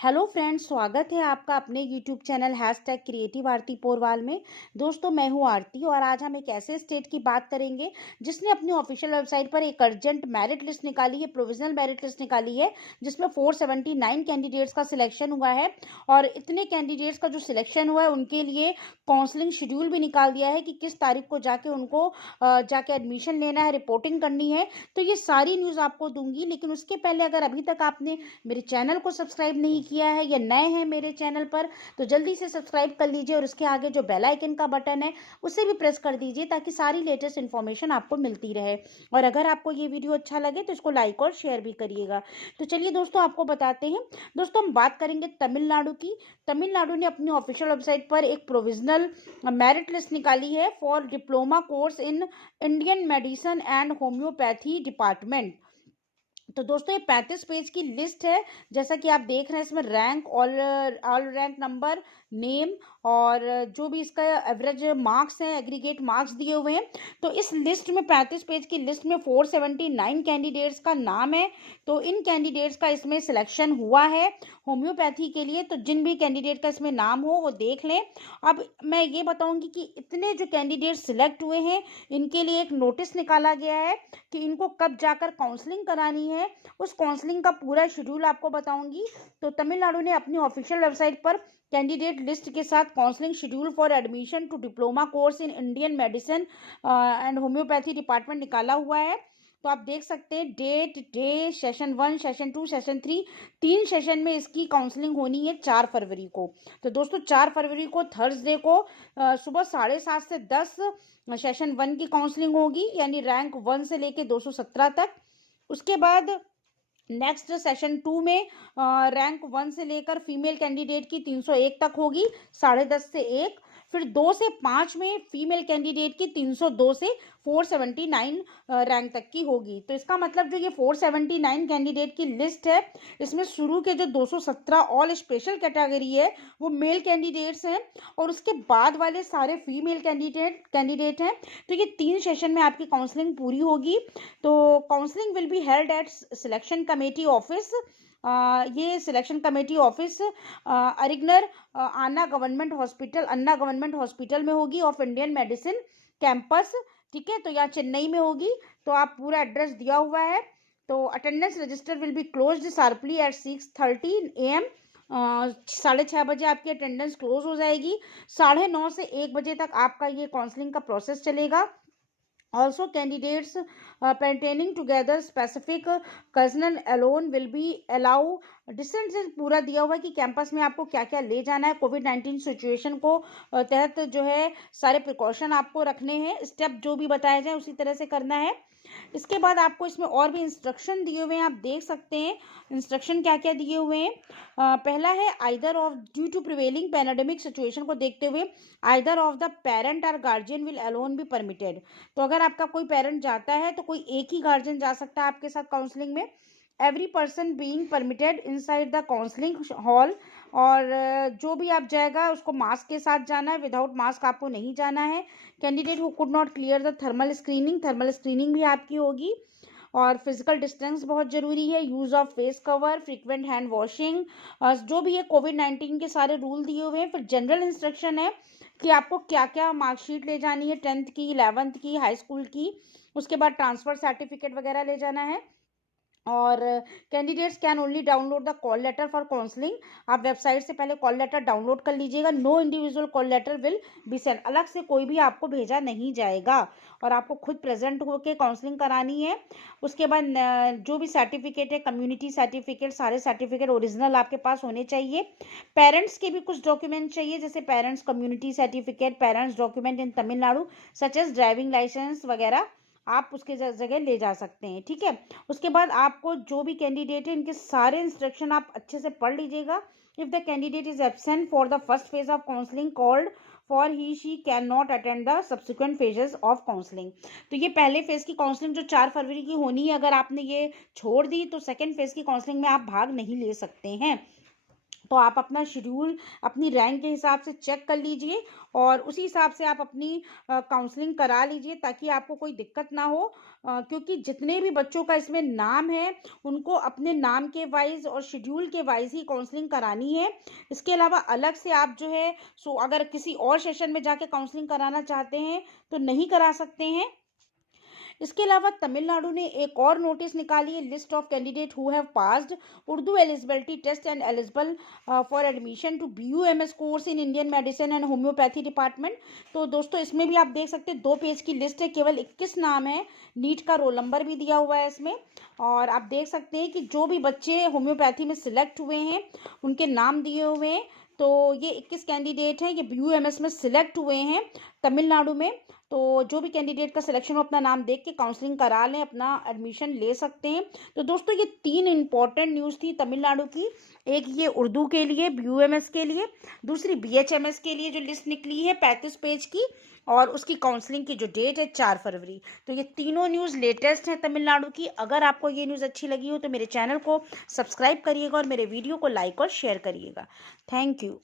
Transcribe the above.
Hello friends, स्वागत है आपका अपने यूट्यूब चैनल हैशटैग क्रिएटिव आरती पोरवाल में। दोस्तों, मैं हूं आरती और आज हम एक ऐसे स्टेट की बात करेंगे जिसने अपनी ऑफिशियल वेबसाइट पर एक अर्जेंट मेरिट लिस्ट निकाली है, प्रोविजनल मेरिट लिस्ट निकाली है, जिसमें 479 कैंडिडेट्स का सिलेक्शन हुआ है। और इतने कैंडिडेट्स का जो सिलेक्शन हुआ है उनके लिए काउंसलिंग शेड्यूल भी निकाल दिया है कि किस तारीख को जाके उनको जाके एडमिशन लेना है, रिपोर्टिंग करनी है। तो ये सारी न्यूज़ आपको दूंगी, लेकिन उसके पहले अगर अभी तक आपने मेरे चैनल को सब्सक्राइब नहीं किया है या नए हैं मेरे चैनल पर, तो जल्दी से सब्सक्राइब कर लीजिए और उसके आगे जो बेल आइकन का बटन है उसे भी प्रेस कर दीजिए ताकि सारी लेटेस्ट इन्फॉर्मेशन आपको मिलती रहे। और अगर आपको ये वीडियो अच्छा लगे तो इसको लाइक और शेयर भी करिएगा। तो चलिए दोस्तों, आपको बताते हैं। दोस्तों, हम बात करेंगे तमिलनाडु की। तमिलनाडु ने अपनी ऑफिशियल वेबसाइट पर एक प्रोविजनल मेरिट लिस्ट निकाली है for diploma course in Indian medicine and homoeopathy department. तो दोस्तों, ये 35 पेज की लिस्ट है। जैसा कि आप देख रहे हैं, इसमें rank, all rank number, name और जो भी इसका एवरेज मार्क्स हैं, एग्रीगेट मार्क्स दिए हुए हैं। तो इस लिस्ट में 35 पेज की लिस्ट में 479 कैंडिडेट्स का नाम है। तो इन कैंडिडेट्स का इसमें सिलेक्शन हुआ है होम्योपैथी के लिए। तो जिन भी कैंडिडेट का इसमें नाम हो वो देख लें। अब मैं ये बताऊंगी कि इतने जो कैंडिडेट सिलेक्ट हुए हैं इनके लिए एक नोटिस निकाला गया है कि इनको कब जाकर काउंसलिंग करानी है। उस काउंसलिंग का पूरा शेड्यूल आपको बताऊंगी। तो तमिलनाडु ने अपनी ऑफिशियल वेबसाइट पर कैंडिडेट लिस्ट के साथ counselling schedule for admission to diploma course in Indian medicine and homoeopathy department निकाला हुआ है। तो आप देख सकते हैं date, day, session 1, session 2, session 3, 3 session में इसकी काउंसलिंग होनी है 4 फरवरी को। तो दोस्तों, 4 फरवरी को थर्सडे को सुबह 7:30 से 10 सेशन 1 की काउंसलिंग होगी, यानी रैंक 1 से लेके 217 तक। उसके बाद नेक्स्ट सेशन 2 में रैंक 1 से लेकर फीमेल कैंडिडेट की 301 तक होगी, 10:30 से 1। फिर 2 से 5 में फीमेल कैंडिडेट की 302 से 479 रैंक तक की होगी। तो इसका मतलब जो ये 479 कैंडिडेट की लिस्ट है, इसमें शुरू के जो 217 ऑल स्पेशल कैटेगरी है वो मेल कैंडिडेट्स हैं और उसके बाद वाले सारे फीमेल कैंडिडेट हैं। तो ये 3 सेशन में आपकी काउंसलिंग पूरी होगी। तो counselling will be held at selection committee office. ये सिलेक्शन कमेटी ऑफिस अरिगनर अन्ना गवर्नमेंट हॉस्पिटल में होगी ऑफ इंडियन मेडिसिन कैंपस। ठीक है, तो यहाँ चेन्नई में होगी। तो आप पूरा एड्रेस दिया हुआ है। तो attendance register will be closed sharply at 6:30 AM। 6:30 बजे आपकी अटेंडेंस क्लोज हो जाएगी। 9:30 से 1 बजे तक आपका ये काउंसलिंग का प्रोसेस चलेगा। Also, candidates pertaining together specific cousin alone will be allow। Distance पूरा दिया हुआ है कि कैंपस में आपको क्या क्या ले जाना है। कोविड-19 सिचुएशन को तहत जो है सारे प्रिकॉशन आपको रखने हैं। स्टेप जो भी बताए जाए उसी तरह से करना है। इसके बाद आपको इसमें और भी इंस्ट्रक्शन दिए हुए हैं, आप देख सकते हैं इंस्ट्रक्शन क्या क्या दिए हुए हैं। पहला है either of due to prevailing pandemic situation को देखते हुए आइदर ऑफ द पेरेंट और guardian will alone be permitted. तो अगर आपका कोई पेरेंट जाता है तो कोई एक ही गार्जियन जा सकता है आपके साथ काउंसलिंग में। Every person being permitted inside the counselling hall. और जो भी आप जाएगा उसको मास्क के साथ जाना है, विदाउट मास्क आपको नहीं जाना है। Candidate who could not clear the thermal screening भी आपकी होगी। और फिजिकल डिस्टेंस बहुत जरूरी है, use of face cover, frequent hand washing, जो भी है कोविड-19 के सारे रूल दिए हुए हैं। फिर जनरल इंस्ट्रक्शन है कि आपको क्या क्या मार्कशीट ले जानी है, 10th की, 11th की, हाई स्कूल की। उसके बाद ट्रांसफर सर्टिफिकेट वगैरह ले जाना है। और candidates can only download the call letter for counselling. आप वेबसाइट से पहले कॉल लेटर डाउनलोड कर लीजिएगा। No individual call letter will be send. अलग से कोई भी आपको भेजा नहीं जाएगा और आपको खुद प्रेजेंट होकर काउंसलिंग करानी है। उसके बाद जो भी सर्टिफिकेट है, कम्युनिटी सर्टिफिकेट, सारे सर्टिफिकेट ओरिजिनल आपके पास होने चाहिए। पेरेंट्स के भी कुछ डॉक्यूमेंट चाहिए, जैसे parents community certificate, parents document in Tamil Nadu such as driving licence वगैरह आप उसके जगह ले जा सकते हैं। ठीक है, उसके बाद आपको जो भी कैंडिडेट है इनके सारे इंस्ट्रक्शन आप अच्छे से पढ़ लीजिएगा। If the candidate is absent for the first phase of counselling called for he she can not attend the subsequent phases of counselling. तो ये पहले फेज की काउंसलिंग जो 4 फरवरी की होनी है, अगर आपने ये छोड़ दी तो सेकेंड फेज की काउंसलिंग में आप भाग नहीं ले सकते हैं। तो आप अपना शेड्यूल अपनी रैंक के हिसाब से चेक कर लीजिए और उसी हिसाब से आप अपनी काउंसलिंग करा लीजिए ताकि आपको कोई दिक्कत ना हो। क्योंकि जितने भी बच्चों का इसमें नाम है उनको अपने नाम के वाइज और शेड्यूल के वाइज ही काउंसलिंग करानी है। इसके अलावा अलग से आप जो है सो अगर किसी और सेशन में जाके काउंसलिंग कराना चाहते हैं तो नहीं करा सकते हैं। इसके अलावा तमिलनाडु ने एक और नोटिस निकाली है, list of candidate who have passed Urdu eligibility test and eligible for admission to BUMS course in Indian medicine and homoeopathy department. तो दोस्तों इसमें भी आप देख सकते हैं 2 पेज की लिस्ट है, केवल 21 नाम है, नीट का रोल नंबर भी दिया हुआ है इसमें। और आप देख सकते हैं कि जो भी बच्चे होम्योपैथी में सिलेक्ट हुए हैं उनके नाम दिए हुए हैं। तो ये 21 कैंडिडेट हैं, ये BUMS में सिलेक्ट हुए हैं तमिलनाडु में। तो जो भी कैंडिडेट का सिलेक्शन हो अपना नाम देख के काउंसलिंग करा लें, अपना एडमिशन ले सकते हैं। तो दोस्तों ये 3 इंपॉर्टेंट न्यूज़ थी तमिलनाडु की। एक ये उर्दू के लिए BUMS के लिए, दूसरी BHMS के लिए जो लिस्ट निकली है 35 पेज की, और उसकी काउंसलिंग की जो डेट है 4 फरवरी। तो ये तीनों न्यूज़ लेटेस्ट हैं तमिलनाडु की। अगर आपको ये न्यूज़ अच्छी लगी हो तो मेरे चैनल को सब्सक्राइब करिएगा और मेरे वीडियो को लाइक और शेयर करिएगा। Thank you.